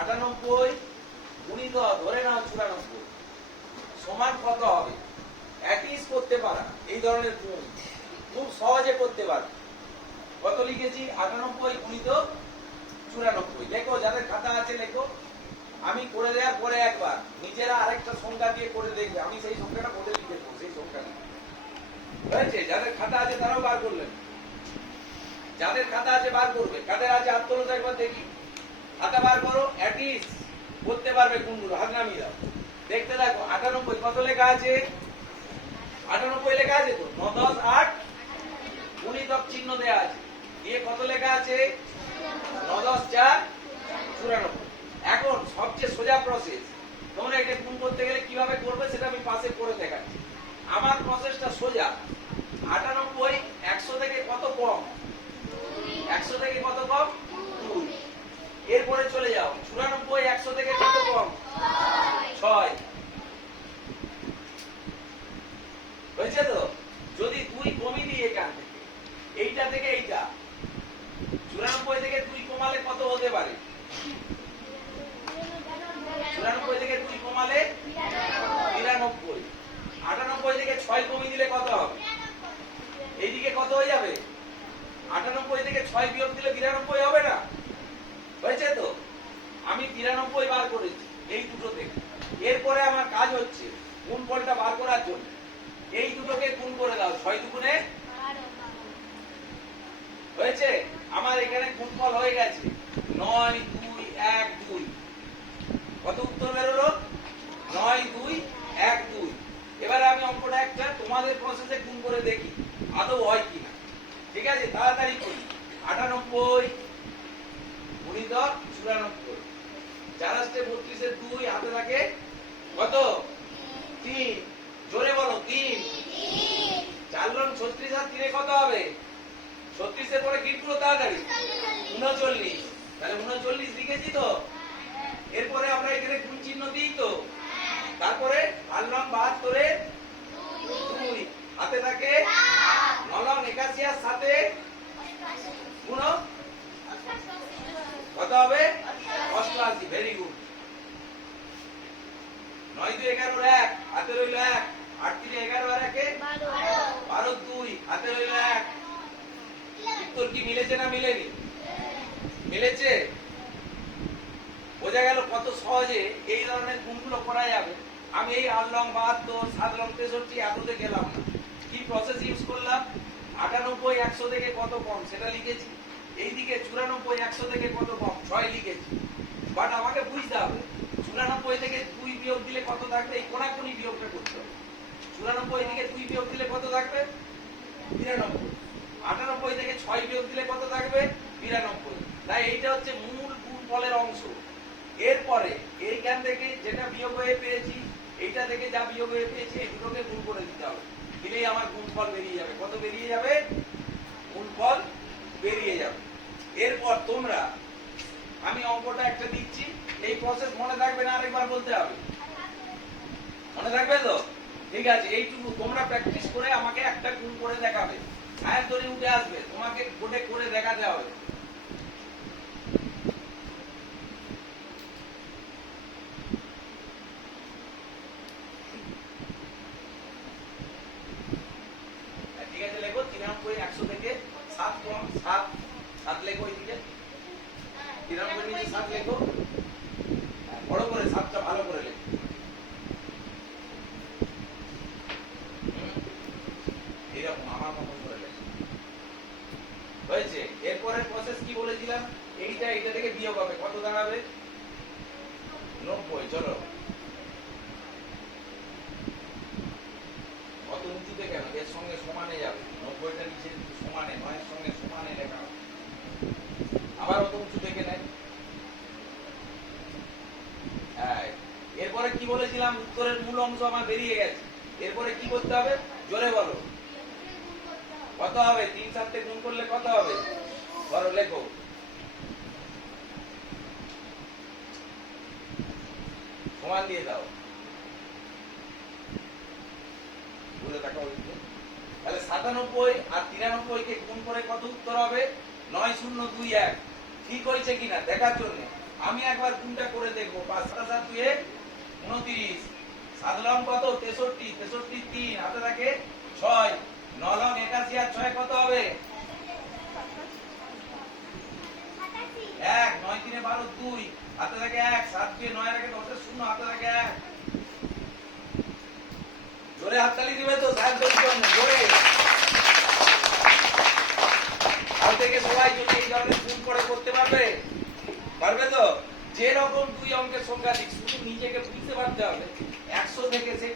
আটানব্বই গুণিত ধরে নাও চুরানব্বই। সমান কত হবে? অ্যাটিস করতে পারা, এই ধরনের গুণ। খুব সহজে করতে পারবে কত লিখেছি? আটানব্বই গুণিত চুরানব্বই। লেখো, যাদের খাতা আছে লেখো। আমি করে দেওয়ার পরে একবার, নিজেরা আরেকটা সংখ্যা দিয়ে করে দেখবে। আমি সেই সংখ্যাটা বোর্ডে লিখে দেবো, সেই সংখ্যাটা। হয়েছে? যাদের খাতা আছে তারাও বার করলেন। যাদের খাতা আছে বার করবে। কাদের আছে হাত তোলো তো একবার দেখি। খাতা বার করো অ্যাটিস করতে পারবে কোনগুলো হাত নামিয়ে দাও। দেখতে দেখো, আটানব্বই, কত লেখা আছে? আটানব্বই লেখা আছে তো? ন, দশ, আট? গুণিতক চিহ্ন দেয়া আছে। দিয়ে কত লেখা আছে? ন, দশ, চার? চুরানব্বই। এখন সবচেয়ে সোজা প্রসেস তোমরা এটা গুণ করতে গেলে কীভাবে করবে সেটা আমি পাশে করে দেখাচ্ছি। আমার প্রসেসটা সোজা আটানব্বই একশো থেকে কত কম একশো থেকে কত কম দুই এরপরে চলে যাও। চুরানব্বই, একশো থেকে কত কম? ছয়। হয়েছে তো? যদি দুই কমি দিই এখান থেকে, এইটা থেকে এইটা, চুরানব্বই থেকে দুই কমালে কত হতে পারে? চুরানব্বই থেকে দুই কমালে তিরানব্বই আটানব্বই থেকে ছয় কমিয়ে দিলে কত হবে? এইদিকে কত হয়ে যাবে? আটানব্বই থেকে ছয় বিয়োগ দিলে বিরানব্বই হবে না? হয়েছে তো? আমি তিরানব্বই বার করেছি এই দুটো থেকে এরপরে আমার কাজ হচ্ছে কোন ফলটা বার করার জন্য। এই দুটোকে গুণ করে দাও, ছয় দুগুণে হয়েছে? আমার এখানে গুণফল হয়ে গেছে। নয়, দুই, এক, দুই। কত উত্তর বেরোলো? নয়, দুই, এক, দুই। এবারে আমি অঙ্কটা একটা তোমাদের প্রসেসে গুণ করে দেখি, আদৌ হয় কিনা। ঠিক আছে? তাড়াতাড়ি করি। আটানব্বই চুরানব্বই যারা আসছে বত্রিশে দুই হাতে থাকে কত? তিন। জোরে বলো তিন। চার ছত্রিশ আর তিনে কত হবে? ছত্রিশের পরে গিটগুলো তাড়াতাড়ি। উনচল্লিশ। তাহলে উনচল্লিশ লিখেছি তো? এরপরে আমরা এখানে গুণ চিহ্ন দিই তো? তারপরে আট লং বাহাত্তরে দুই হাতে থাকে ন লং একাশি আর সাথে গুণ কত হবে অষ্টআশি ভেরি গুড নয় দুই এগারোর এক হাতে রইল এক আট তিনে এগারো আর একে বারো দুই হাতে রইল এক উত্তর কি মিলেছে না মিলেনি? মিলেছে? বোঝা গেল কত সহজে এই ধরনের গুণগুলো করা যাবে। আমি এই আট লং বাহাত্তর সাত লং তেষট্টি এততে গেলাম না। কি প্রসেস ইউজ করলাম? আটানব্বই, একশো থেকে কত কম? সেটা লিখেছি। এইদিকে চুরানব্বই, একশো থেকে কত কম? ছয় লিখেছি। বাট আমাকে বুঝতে হবে, চুরানব্বই থেকে দুই বিয়োগ দিলে কত থাকবে? এই কোনাকুনি বিয়োগটা করতে হবে। চুরানব্বই থেকে দুই বিয়োগ দিলে কত থাকবে? বিরানব্বই ছয় বিয়োগ দিলে কত থাকবে? বিরানব্বই। তাই এইটা হচ্ছে মূল গুণ ফলের অংশ। এরপরে এইখান থেকে যেটা বিয়োগ হয়ে পেয়েছি, এইটা থেকে যা বিয়োগ হয়ে পেয়েছি দুটোকে গুণ করে দিতে হবে। দিলেই আমার গুণফল বেরিয়ে যাবে। কত বেরিয়ে যাবে? গুণফল বেরিয়ে যাবে। এরপর তোমরা, আমি অঙ্কটা একটা দিচ্ছি, এই প্রসেস মনে থাকবে না আরেকবার বলতে হবে? মনে থাকবে তো? ঠিক আছে, এইটুকু। তোমরা প্র্যাকটিস করে আমাকে একটা গুণ করে দেখাবে। ছায়ের দড়ি উঠে আসবে। তোমাকে কোটে করে দেখাতে হবে হ্যাঁ, ঠিক আছে লেখো তিরানব্বই একশো থেকে সাত কম সাত সাত লেখো এইদিকে তিরানব্বই নিচে সাত লেখো হ্যাঁ, বড় করে সাতটা ভালো করে লেখো হুম, এইরকম আমার মতন করে লেখো হয়েছে এরপরের প্রসেস কি বলেছিলাম এইটা এইটা থেকে বিয়োগ হবে। কত দাঁড়াবে? নব্বই, চলো। কত উঁচুতে কেন? এর সঙ্গে সমানে যাবে। নব্বইটা নিচে সমানে, নয়ের সঙ্গে সমানে লেখা আবার অত উঁচু দেখে নেয়। হ্যাঁ এরপরে কি বলেছিলাম? উত্তরের মূল অংশ আমার বেরিয়ে গেছে। এরপরে কি করতে হবে? জোরে বলো। কত হবে? তিন সাথে গুণ করলে কত হবে? বলো লেখো সমান দিয়ে দাও বলে দেখা তাহলে সাতানব্বই আর তিরানব্বই কে গুণ করে কত উত্তর হবে? নয় শূন্য দুই এক। ঠিক হয়েছে কিনা? দেখার জন্য। আমি একবার কোনটা করে দেখব। পাঁচ, সাত সাত দুয়ে উনত্রিশ। সাত লং কত? তেষট্টি। তেষট্টি তিন। হাতে থাকে ছয়। ন লং একাশি আর ছয় কত হবে? এক, নয় তিনে বারো দুই। হাতে থাকে এক, সাত দুয়ে নয় রাখে দশের শূন্য, হাতে থাকে এক। জোরে হাততালি দিবে তো জোরে থেকে সবাই যদি এই ধরনের ফোন করে করতে পারবে পারবে তো? যে রকম দুই অঙ্কের সংখ্যা দিক, শুধু নিজেকে বুঝতে পারতে হবে। একশো থেকে সে